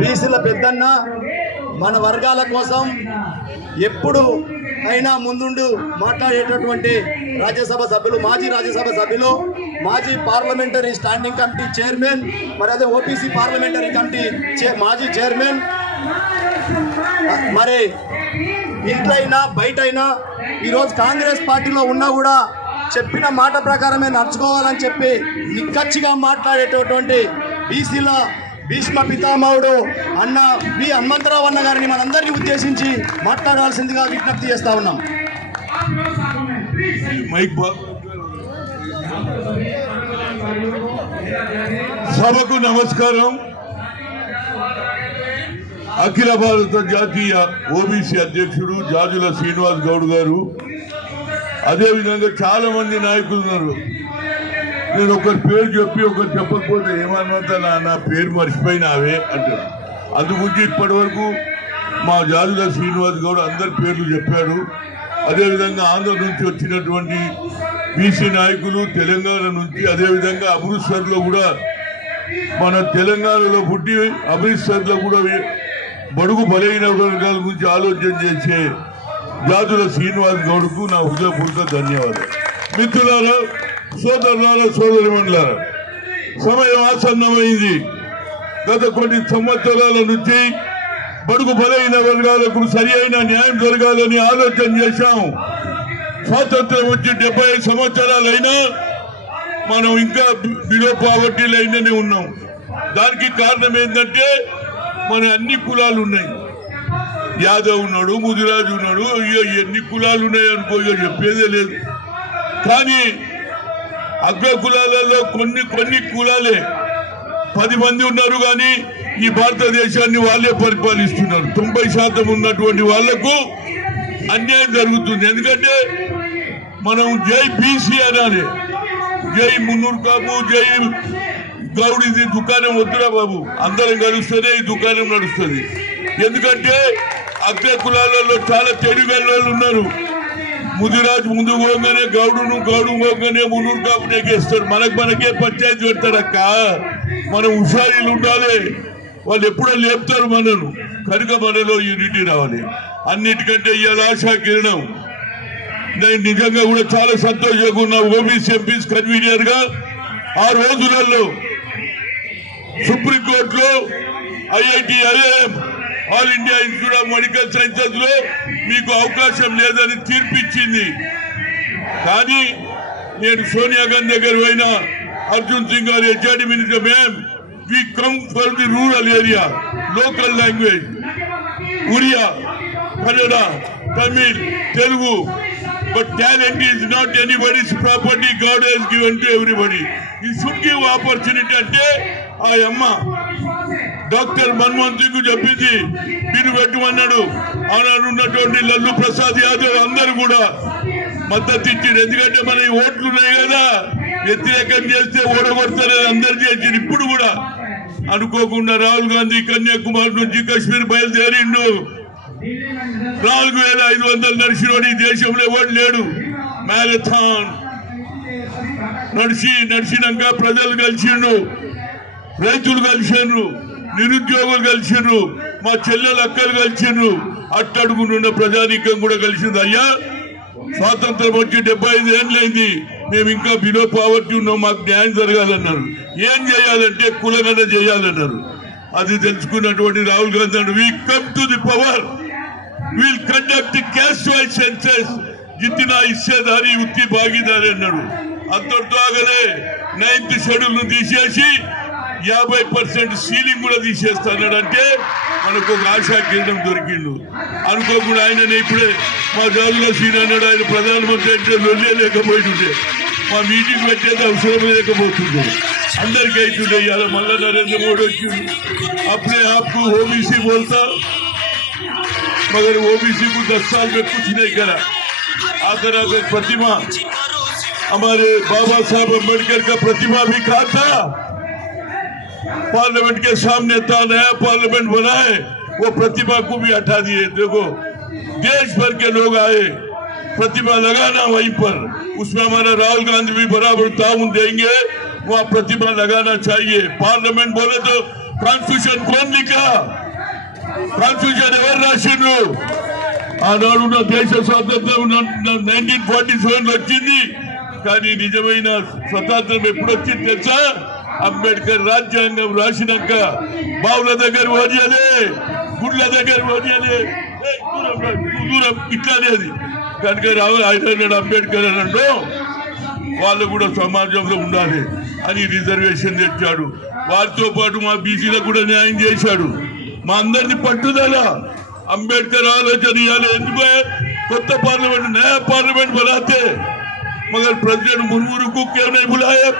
బీసీల పెద్దన్న మన వర్గాల కోసం ఎప్పుడు అయినా ముందుండు మాట్లాడేటటువంటి రాజ్యసభ సభ్యులు, మాజీ రాజ్యసభ సభ్యులు, మాజీ పార్లమెంటరీ స్టాండింగ్ కమిటీ చైర్మన్, మరి అదే ఓబీసీ పార్లమెంటరీ కమిటీ మాజీ చైర్మన్, మరి ఇంట్లైనా బయటైనా ఈరోజు కాంగ్రెస్ పార్టీలో ఉన్నా కూడా చెప్పిన మాట ప్రకారమే నడుచుకోవాలని చెప్పి నిక్కచ్చిగా మాట్లాడేటటువంటి బీసీల భీష్మ పితామహుడు అన్న వి హనుమంతరావు అన్న గారిని మనందరినీ ఉద్దేశించి మాట్లాడాల్సిందిగా విజ్ఞప్తి చేస్తా ఉన్నాం. సభకు నమస్కారం. అఖిల భారత జాతీయ ఓబీసీ అధ్యక్షుడు జాజుల శ్రీనివాస్ గౌడ్ గారు, అదేవిధంగా చాలా మంది నాయకులు ఉన్నారు. నేను ఒకరి పేరు చెప్పి ఒకరు చెప్పకపోతే ఏమన్నా నా పేరు మర్చిపోయినావే అంటారు. అందుగురించి ఇప్పటి వరకు మా జాజుల శ్రీనివాస్ గౌడ్ అందరి పేర్లు చెప్పాడు. అదేవిధంగా ఆంధ్ర నుంచి వచ్చినటువంటి బీసీ నాయకులు, తెలంగాణ నుంచి, అదేవిధంగా అమృత్సర్లో కూడా మన తెలంగాణలో పుట్టి అమృత్సర్లో కూడా బడుగు బలైన వర్గాల గురించి ఆలోచన చేసే జాజుల శ్రీనివాస్ గౌడ్కు నా హృదయపూర్వక ధన్యవాదాలు. మిత్రులారా, సోదరులారా, సోదరిమణులారా, సమయం ఆసన్నమైంది. గత కొన్ని సంవత్సరాల నుంచి బడుగు బలైన వర్గాలకు సరి అయిన న్యాయం జరగాలని ఆలోచన చేశాం. స్వాతంత్రం వచ్చి 75 సంవత్సరాలైనా మనం ఇంకా బిలో పావర్టీ లైన్లోనే ఉన్నాం. దానికి కారణం ఏంటంటే మన అన్ని కులాలు ఉన్నాయి. యాదవ్ ఉన్నాడు, ముదిరాజు ఉన్నాడు, ఎన్ని కులాలు ఉన్నాయి అనుకో, చెప్పేదే లేదు. కానీ అగ్ర కులాలలో కొన్ని కులాలే 10 మంది ఉన్నారు. కానీ ఈ భారతదేశాన్ని వాళ్ళే పరిపాలిస్తున్నారు. 90% ఉన్నటువంటి వాళ్లకు అన్యాయం జరుగుతుంది. ఎందుకంటే మనం జై బీసీ అనాలి, జై మున్నూరు కాపు, జై గౌడిది దుకాణం వద్దురా బాబు, అందరం కలుస్తేనే ఈ దుకాణం నడుస్తుంది. ఎందుకంటే అగ్ర కులాలలో చాలా తెలివిగల ఉన్నారు. ముదిరాజు ముందు పోగానే గౌడు పోగానే మున్నూరు కాపు నెగేస్తారు. మనకే పంచాయతీ పెడతారక్క. మనం హుషారీలు ఉండాలి. వాళ్ళు ఎప్పుడో లేపుతారు మనను. కనుక మనలో యూనిటీ రావాలి. అన్నిటికంటే ఇవాళ ఆశా కిరణం. నేను నిజంగా కూడా చాలా సంతోషంగా ఉన్నా. ఓబీసీ ఎంపీస్ కన్వీనర్ గా ఆ రోజులలో సుప్రీంకోర్టులో IIT, IIM, all India institute of medical sciences లో మీకు అవకాశం లేదని తీర్పిచ్చింది. కానీ నేను సోనియా గాంధీ దగ్గర పోయినా, అర్జున్ సింగ్ గారు HRD minister, ma'am we come for the rural area, local language, Oriya, Kannada, Tamil, Telugu. But talent is not anybody's property. God has given to everybody. You should give opportunity. అంటే ఆ అమ్మ డాక్టర్ మన్మోహన్ సింగ్ చెప్పింది, మీరు పెట్టమన్నాడు. ఆనాడు ఉన్నటువంటి లల్లు ప్రసాద్ యాదవ్ అందరూ కూడా మద్దతు ఇచ్చారు. ఎందుకంటే మన ఈ ఓట్లు ఉన్నాయి కదా, వ్యతిరేకం చేస్తే ఓడగొడతారని అందరు చేసింది. ఇప్పుడు కూడా అనుకోకుండా రాహుల్ గాంధీ కన్యాకుమారి నుంచి కాశ్మీర్ బయలుదేరిండు. 4500 నడిచినోడు ఈ దేశంలో ఎవరు లేడు. మ్యారథాన్ నడిచినాక ప్రజలు కలిసిండ్రు, రైతులు కలిసిండ్రు, నిరుద్యోగులు కలిసిండ్రు, మా చెల్లెలు అక్కలు కలిసిండ్రు, అట్టడుగునున్న ప్రజానీకం కూడా కలిసింది. అయ్యా, స్వాతంత్రం వచ్చి 75 ఏళ్ళైంది, మేము ఇంకా బిలో పావర్టీ ఉన్నాం, మాకు న్యాయం జరగాలన్నారు. ఏం చేయాలంటే కులగణ చేయాలన్నారు. అది తెలుసుకున్నటువంటి రాహుల్ గాంధీ అన్నాడు, we come to the power, will conduct caste wise census, జిత్తిన హిస్సేదారి ఉత్తి భాగీదారి అన్నాడు. అంతటితో ఆగలే 9th షెడ్యూల్ ను తీసేసి 50% సీలింగ్ కూడా తీసేస్తాడు. అంటే మనకు ఒక ఆశా కిరణం దొరికిండు. అనుకోకుండా ఆయననే ఇప్పుడే మా జాజుల సీన్ అన్నాడు, ఆయన ప్రధానమంత్రి అంటే వెళ్ళే లేకపోతుండే, మా మీటింగ్ పెట్టేది అవసరం లేకపోతుండే, అందరికీ అవుతుండే. ఇవాళ మళ్ళా నరేంద్ర మోడీ వచ్చిండు. अपने आप को ओबीसी बोलता, मगर ओबीसी को 10 साल में कुछ नहीं करा. आकर प्रतिमा हमारे बाबा साहब अम्बेडकर का प्रतिमा भी कहा था, पार्लियामेंट के सामने था, नया पार्लियामेंट बनाए, वो प्रतिमा को भी हटा दिए. देखो, देश भर के लोग आए, प्रतिमा लगाना वहीं पर, उसमें हमारा राहुल गांधी भी बराबर ताउन देंगे. वहाँ प्रतिभा लगाना चाहिए। पार्लियामेंट बोले तो कॉन्स्टिट्यूशन कौन लिखा, कॉन्स्टिट्यूशन एवर राशिंड्रू ఆనాడు నా దేశ స్వాతంత్రం 1947 వచ్చింది, కానీ నిజమైన స్వతంత్రం ఎప్పుడు వచ్చింది తెలుసా? అంబేద్కర్ రాజ్యాంగం రాసినాక బావుల దగ్గర ఓడియలే, గుడ్ల దగ్గర ఓడియలే, దూరం ఇట్లానేది కనుక ఆయన అంబేద్కర్ అన్నట్టు వాళ్ళు కూడా సమాజంలో ఉండాలి అని రిజర్వేషన్ తెచ్చాడు. వారితో పాటు మా బీసీలకు కూడా న్యాయం చేశాడు. మా అందరినీ పట్టుదల अंबेडकर आलोचना కొత్త पार्लियामेंट नया पार्लियामेंट बनाते, मगर प्रेसिडेंट मुर्मू को क्यों नहीं बुलाया?